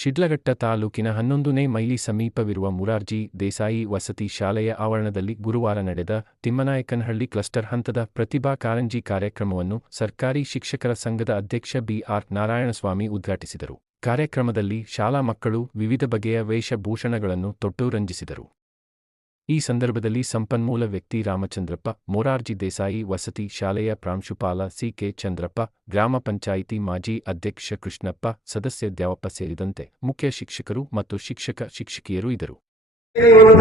ಶಿಡ್ಲಘಟ್ಟ ತಾಲೂಕಿನ 11ನೇ ಮೈಲಿ ಸಮೀಪವಿರುವ ಮುರಾರ್ಜಿ ದೇಸಾಯಿ ವಸತಿ ಶಾಲೆಯ ಆವರಣದಲ್ಲಿ ಗುರುವಾರ ನಡೆದ ತಿಮ್ಮನಾಯಕನಹಳ್ಳಿ ಕ್ಲಸ್ಟರ್ ಹಂತದ ಪ್ರತಿಭಾ ಕಾರಂಜಿ ಕಾರ್ಯಕ್ರಮವನ್ನು ಸರ್ಕಾರಿ ಶಿಕ್ಷಕರ ಸಂಘದ ಅಧ್ಯಕ್ಷ ಬಿಆರ್ ನಾರಾಯಣಸ್ವಾಮಿ ಉದ್ಘಾಟಿಸಿದರು. ಕಾರ್ಯಕ್ರಮದಲ್ಲಿ ಶಾಲಾ ಮಕ್ಕಳು ವಿವಿಧ ಬಗೆಯ ವೇಷಭೂಷಣಗಳನ್ನು ತೊಟ್ಟು ರಂಜಿಸಿದರು. ಈ ಸಂದರ್ಭದಲ್ಲಿ ಸಂಪನ್ಮೂಲ ವ್ಯಕ್ತಿ ರಾಮಚಂದ್ರಪ್ಪ, ಮೊರಾರ್ಜಿ ದೇಸಾಯಿ ವಸತಿ ಶಾಲೆಯ ಪ್ರಾಂಶುಪಾಲ ಸಿ.ಕೆ. ಚಂದ್ರಪ್ಪ, ಗ್ರಾಮ ಪಂಚಾಯಿತಿ ಮಾಜಿ ಅಧ್ಯಕ್ಷ ಕೃಷ್ಣಪ್ಪ, ಸದಸ್ಯ ದ್ಯಾವಪ್ಪ ಸೇರಿದಂತೆ ಮುಖ್ಯ ಶಿಕ್ಷಕರು ಮತ್ತು ಶಿಕ್ಷಕಿಯರು ಇದ್ದರು.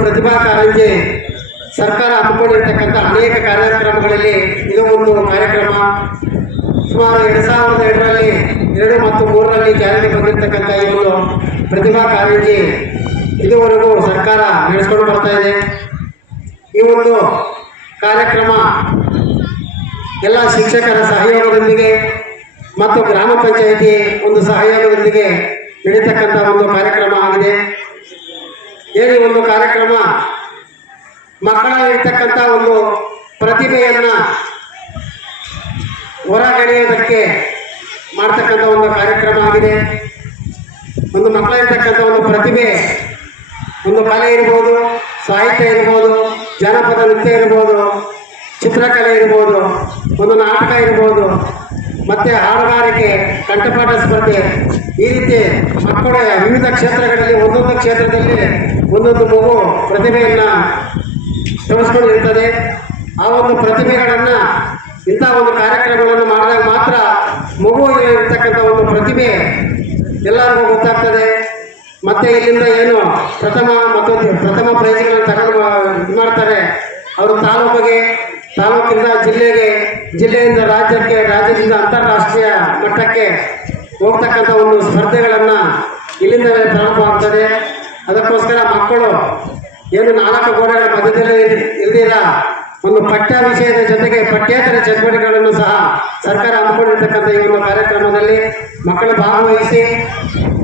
ಪ್ರತಿಭಾ ಕಾರಂಜಿ ಸರ್ಕಾರ ಹಮ್ಮಿಕೊಂಡಿರತಕ್ಕಂಥ ಅನೇಕ ಕಾರ್ಯಕ್ರಮಗಳಲ್ಲಿ ಇದು ಒಂದು ಕಾರ್ಯಕ್ರಮ. ಸುಮಾರು 2002ರಲ್ಲಿ 2 ಮತ್ತು 3ರಲ್ಲಿ ಜಾರಿಗೆ ಬಂದಿರತಕ್ಕಂಥ ಈ ಒಂದು ಪ್ರತಿಭಾ ಕಾರಂಜಿ ಇದುವರೆಗೂ ಸರ್ಕಾರ ನಡೆಸಿಕೊಂಡು ಬರ್ತಾ ಇದೆ. ಈ ಒಂದು ಕಾರ್ಯಕ್ರಮ ಎಲ್ಲ ಶಿಕ್ಷಕರ ಸಹಯೋಗದೊಂದಿಗೆ ಮತ್ತು ಗ್ರಾಮ ಪಂಚಾಯಿತಿ ಒಂದು ಸಹಯೋಗದೊಂದಿಗೆ ನಡೀತಕ್ಕಂಥ ಒಂದು ಕಾರ್ಯಕ್ರಮ ಆಗಿದೆ. ಈ ಒಂದು ಕಾರ್ಯಕ್ರಮ ಮಕ್ಕಳಲ್ಲಿರ್ತಕ್ಕಂಥ ಒಂದು ಪ್ರತಿಭೆಯನ್ನು ಹೊರಗೆಳೆಯೋದಕ್ಕೆ ಮಾಡ್ತಕ್ಕಂಥ ಒಂದು ಕಾರ್ಯಕ್ರಮ ಆಗಿದೆ. ಒಂದು ಮಕ್ಕಳಿರ್ತಕ್ಕಂಥ ಒಂದು ಪ್ರತಿಭೆ, ಒಂದು ಕಲೆ ಇರ್ಬೋದು, ಸಾಹಿತ್ಯ ಇರ್ಬೋದು, ಜಾನಪದ ನೃತ್ಯ ಇರ್ಬೋದು, ಚಿತ್ರಕಲೆ ಇರ್ಬೋದು, ಒಂದು ನಾಟಕ ಇರ್ಬೋದು, ಮತ್ತು ಹಾಡುಗಾರಿಕೆ, ಕಂಠಪಾಠ ಸ್ಪರ್ಧೆ, ಈ ರೀತಿ ಮಕ್ಕಳ ವಿವಿಧ ಕ್ಷೇತ್ರಗಳಲ್ಲಿ ಒಂದೊಂದು ಕ್ಷೇತ್ರದಲ್ಲಿ ಒಂದೊಂದು ಮಗು ಪ್ರತಿಭೆಯನ್ನು ತೋರಿಸ್ಕೊಂಡಿರ್ತದೆ. ಆ ಒಂದು ಪ್ರತಿಭೆಗಳನ್ನು ಇಂಥ ಒಂದು ಕಾರ್ಯಕ್ರಮಗಳನ್ನು ಮಾಡಿದಾಗ ಮಾತ್ರ ಮಗುವಿಗಿರ್ತಕ್ಕಂಥ ಒಂದು ಪ್ರತಿಭೆ ಎಲ್ಲರಿಗೂ ಗೊತ್ತಾಗ್ತದೆ. ಮತ್ತೆ ಇಲ್ಲಿಂದ ಏನು ಪ್ರಥಮ ಪ್ರೈಜ್ಗಳನ್ನು ತಗೊಂಡು ಮಾಡ್ತಾರೆ, ಅವರು ತಾಲೂಕಿಂದ ಜಿಲ್ಲೆಗೆ, ಜಿಲ್ಲೆಯಿಂದ ರಾಜ್ಯಕ್ಕೆ, ರಾಜ್ಯದಿಂದ ಅಂತಾರಾಷ್ಟ್ರೀಯ ಮಟ್ಟಕ್ಕೆ ಹೋಗ್ತಕ್ಕಂಥ ಒಂದು ಸ್ಪರ್ಧೆಗಳನ್ನು ಇಲ್ಲಿಂದಲೇ ಪ್ರಾರಂಭವಾಗ್ತದೆ. ಅದಕ್ಕೋಸ್ಕರ ಮಕ್ಕಳು ಏನು 4 ಗೋಡೆಗಳ ಮಧ್ಯದಲ್ಲಿ ಇಲ್ದಿರ ಒಂದು ಪಠ್ಯ ವಿಷಯದ ಜೊತೆಗೆ ಪಠ್ಯೇತರ ಚಟುವಟಿಕೆಗಳನ್ನು ಸಹ ಸರ್ಕಾರ ಹಮ್ಮಿಕೊಂಡಿರ್ತಕ್ಕಂಥ ಈ ಒಂದು ಕಾರ್ಯಕ್ರಮದಲ್ಲಿ ಮಕ್ಕಳು ಭಾಗವಹಿಸಿ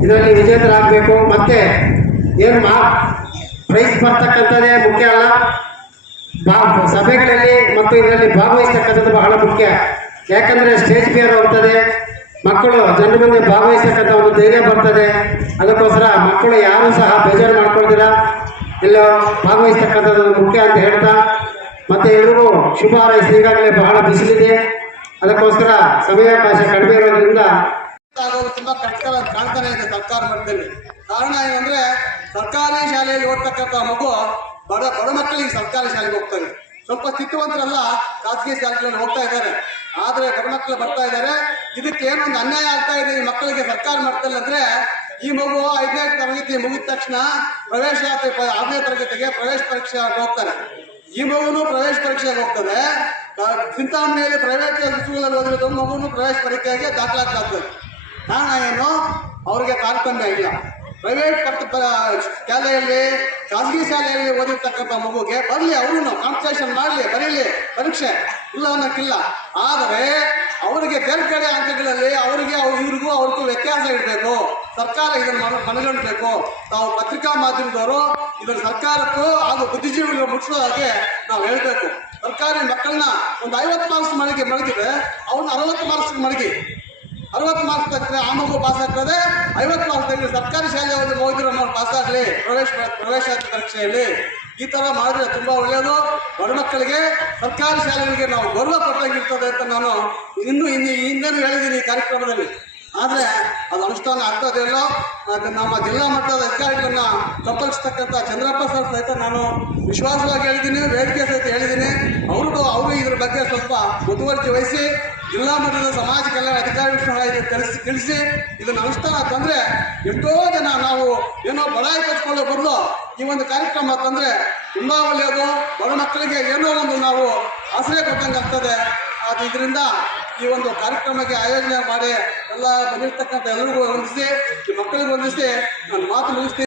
ಇದರಲ್ಲಿ ವಿಜೇತರಾಗಬೇಕು. ಮತ್ತೆ ಏನು ಪ್ರೈಸ್ ಬರ್ತಕ್ಕಂಥದ್ದೇ ಮುಖ್ಯ ಅಲ್ಲ, ಸಭೆಗಳಲ್ಲಿ ಮತ್ತು ಇದರಲ್ಲಿ ಭಾಗವಹಿಸ್ತಕ್ಕಂಥದ್ದು ಬಹಳ ಮುಖ್ಯ. ಯಾಕಂದರೆ ಸ್ಟೇಜ್ ಫಿಯರ್ ಹೋಗ್ತದೆ, ಮಕ್ಕಳು ಜನರ ಮುಂದೆ ಭಾಗವಹಿಸ್ತಕ್ಕಂಥ ಒಂದು ಧೈರ್ಯ ಬರ್ತದೆ. ಅದಕ್ಕೋಸ್ಕರ ಮಕ್ಕಳು ಯಾರೂ ಸಹ ಬೇಜಾರು ಮಾಡ್ಕೊಳ್ತೀರ, ಎಲ್ಲ ಭಾಗವಹಿಸ್ತಕ್ಕಂಥದ್ದು ಮುಖ್ಯ ಅಂತ ಹೇಳ್ತಾ, ಮತ್ತೆ ಎಲ್ರಿಗೂ ಶುಭ ಹಾರೈಸಿ. ಈಗಾಗಲೇ ಬಹಳ ಬಿಸಿಲಿದೆ, ಅದಕ್ಕೋಸ್ಕರ ಸಮಯಾವಕಾಶ ಕಡಿಮೆ ಇರೋದ್ರಿಂದ ತುಂಬಾ ಕಷ್ಟಕರ ಕಾಣ್ತಾನೆ ಇದೆ ಸರ್ಕಾರ ಮಟ್ಟದಲ್ಲಿ. ಕಾರಣ ಏನಂದ್ರೆ ಸರ್ಕಾರಿ ಶಾಲೆಯಲ್ಲಿ ಓದ್ತಕ್ಕಂಥ ಮಗು ಬಡ ಮಕ್ಕಳಿಗೆ ಸರ್ಕಾರಿ ಶಾಲೆಗೆ ಹೋಗ್ತಾರೆ. ಸ್ವಲ್ಪ ಸ್ಥಿತಿವಂತರೆಲ್ಲ ಖಾಸಗಿ ಶಾಲೆಗಳಲ್ಲಿ ಹೋಗ್ತಾ ಇದ್ದಾರೆ. ಆದರೆ ಬಡ ಮಕ್ಕಳು ಬರ್ತಾ ಇದ್ದಾರೆ. ಇದಕ್ಕೆ ಏನೊಂದು ಅನ್ಯಾಯ ಆಗ್ತಾ ಇದೆ ಈ ಮಕ್ಕಳಿಗೆ ಸರ್ಕಾರ ಮಟ್ಟದಲ್ಲಿ ಅಂದ್ರೆ, ಈ ಮಗು 5ನೇ ತರಗತಿ ಮುಗಿದ ತಕ್ಷಣ ಪ್ರವೇಶಾತಿ 6ನೇ ತರಗತಿಗೆ ಪ್ರವೇಶ ಪರೀಕ್ಷೆ ಹೋಗ್ತಾರೆ. ಈ ಮಗುನು ಪ್ರವೇಶ ಪರೀಕ್ಷೆಗೆ ಹೋಗ್ತದೆ. ಚಿಂತಾಮಣಿಯಲ್ಲಿ ಪ್ರೈವೇಟ್ ಸ್ಕೂಲಲ್ಲಿ ಓದಿರೋದು ಮಗುನು ಪ್ರವೇಶ ಪರೀಕ್ಷೆಗೆ ದಾಖಲಾಗ್ತದೆ. ಕಾರಣ ಏನು? ಅವ್ರಿಗೆ ತಾರತಮ್ಯ ಇಲ್ಲ. ಪ್ರೈವೇಟ್ ಶಾಲೆಯಲ್ಲಿ, ಖಾಸಗಿ ಶಾಲೆಯಲ್ಲಿ ಓದಿರ್ತಕ್ಕಂಥ ಮಗುಗೆ ಬರಲಿ, ಅವರು ಕಾಂಪಿಟೇಷನ್ ಮಾಡಲಿ, ಬರೀಲಿ ಪರೀಕ್ಷೆ, ಇಲ್ಲ ಅನ್ನೋಕ್ಕಿಲ್ಲ. ಆದರೆ ಅವರಿಗೆ ಬೇರೆ ಕಡೆ ಅಂಕಗಳಲ್ಲಿ ಇವ್ರಿಗೂ ಅವ್ರಿಗೂ ವ್ಯತ್ಯಾಸ ಇಡಬೇಕು. ಸರ್ಕಾರ ಇದನ್ನು ಮನಗಂಡಬೇಕು. ತಾವು ಪತ್ರಿಕಾ ಮಾಧ್ಯಮದವರು ಇದನ್ನು ಸರ್ಕಾರಕ್ಕೂ ಹಾಗೂ ಬುದ್ಧಿಜೀವಿಗಳು ಮುಟ್ಟಿಸೋ ಹಾಗೆ ನಾವು ಹೇಳಬೇಕು. ಸರ್ಕಾರಿ ಮಕ್ಕಳನ್ನ ಒಂದು 50 ಮಾರ್ಕ್ಸ್ ಮಡಗಿದ್ರೆ ಅವ್ರನ್ನ 60 ಮಾರ್ಕ್ಸ್ ಮಡಗಿ, 60 ಮಾರ್ಕ್ಸ್ ತಕ್ಕರೆ ಆ ಮಗು ಪಾಸ್ ಆಗ್ತದೆ. 50 ಮಾರ್ಕ್ಸ್ ತೆಗೆದು ಸರ್ಕಾರಿ ಶಾಲೆಯಲ್ಲಿ ಓದಿರೋ ಪಾಸ್ ಆಗಲಿ ಪ್ರವೇಶಾತಿ ಪರೀಕ್ಷೆಯಲ್ಲಿ. ಈ ಥರ ಮಾಡಿದ್ರೆ ತುಂಬ ಒಳ್ಳೆಯದು. ಬಡ ಮಕ್ಕಳಿಗೆ ಸರ್ಕಾರಿ ಶಾಲೆಗಳಿಗೆ ನಾವು ಗೌರವ ಕೊಟ್ಟಂಗಿರ್ತದೆ ಅಂತ ನಾನು ಹಿಂದೇನು ಹೇಳಿದ್ದೀನಿ ಈ ಕಾರ್ಯಕ್ರಮದಲ್ಲಿ. ಆದರೆ ಅದು ಅನುಷ್ಠಾನ ಆಗ್ತದೆಯಲ್ಲ, ನಮ್ಮ ಜಿಲ್ಲಾ ಮಟ್ಟದ ಅಧಿಕಾರಿಗಳನ್ನ ಸಂಪರ್ಕಿಸ್ತಕ್ಕಂಥ ಚಂದ್ರಪ್ಪ ಸರ್ ಸಹಿತ ನಾನು ವಿಶ್ವಾಸವಾಗಿ ಹೇಳಿದ್ದೀನಿ, ವೇದಿಕೆ ಸಹಿತ ಹೇಳಿದ್ದೀನಿ. ಅವರು ಇದ್ರ ಬಗ್ಗೆ ಸ್ವಲ್ಪ ಮುತುವರ್ಜಿ ವಹಿಸಿ ಜಿಲ್ಲಾ ಮಟ್ಟದ ಸಮಾಜ ಕಲ್ಯಾಣ ಅಧಿಕಾರಿಗಳ ತಿಳಿಸಿ ಇದನ್ನು ಅನುಷ್ಠಾನ ತಂದರೆ ಎಷ್ಟೋ ಜನ ನಾವು ಏನೋ ಬಡಾಯಿ ಕಚ್ಕೊಳ್ಳೋ ಬದಲು ಈ ಒಂದು ಕಾರ್ಯಕ್ರಮ ತಂದರೆ ತುಂಬ ಒಳ್ಳೆಯದು. ಬಡ ಮಕ್ಕಳಿಗೆ ಏನೋ ಒಂದು ನಾವು ಆಶ್ರಯ ಕೊಟ್ಟಂಗೆ ಆಗ್ತದೆ. ಇದರಿಂದ ಈ ಒಂದು ಕಾರ್ಯಕ್ರಮಕ್ಕೆ ಆಯೋಜನೆ ಮಾಡಿ ಎಲ್ಲ ಬಂದಿರ್ತಕ್ಕಂಥ ಎಲ್ಲರಿಗೂ ವಂದಿಸಿ, ಈ ಮಕ್ಕಳಿಗೆ ವಂದಿಸಿ ನಾನು ಮಾತು ಮುಗಿಸ್ತೀನಿ.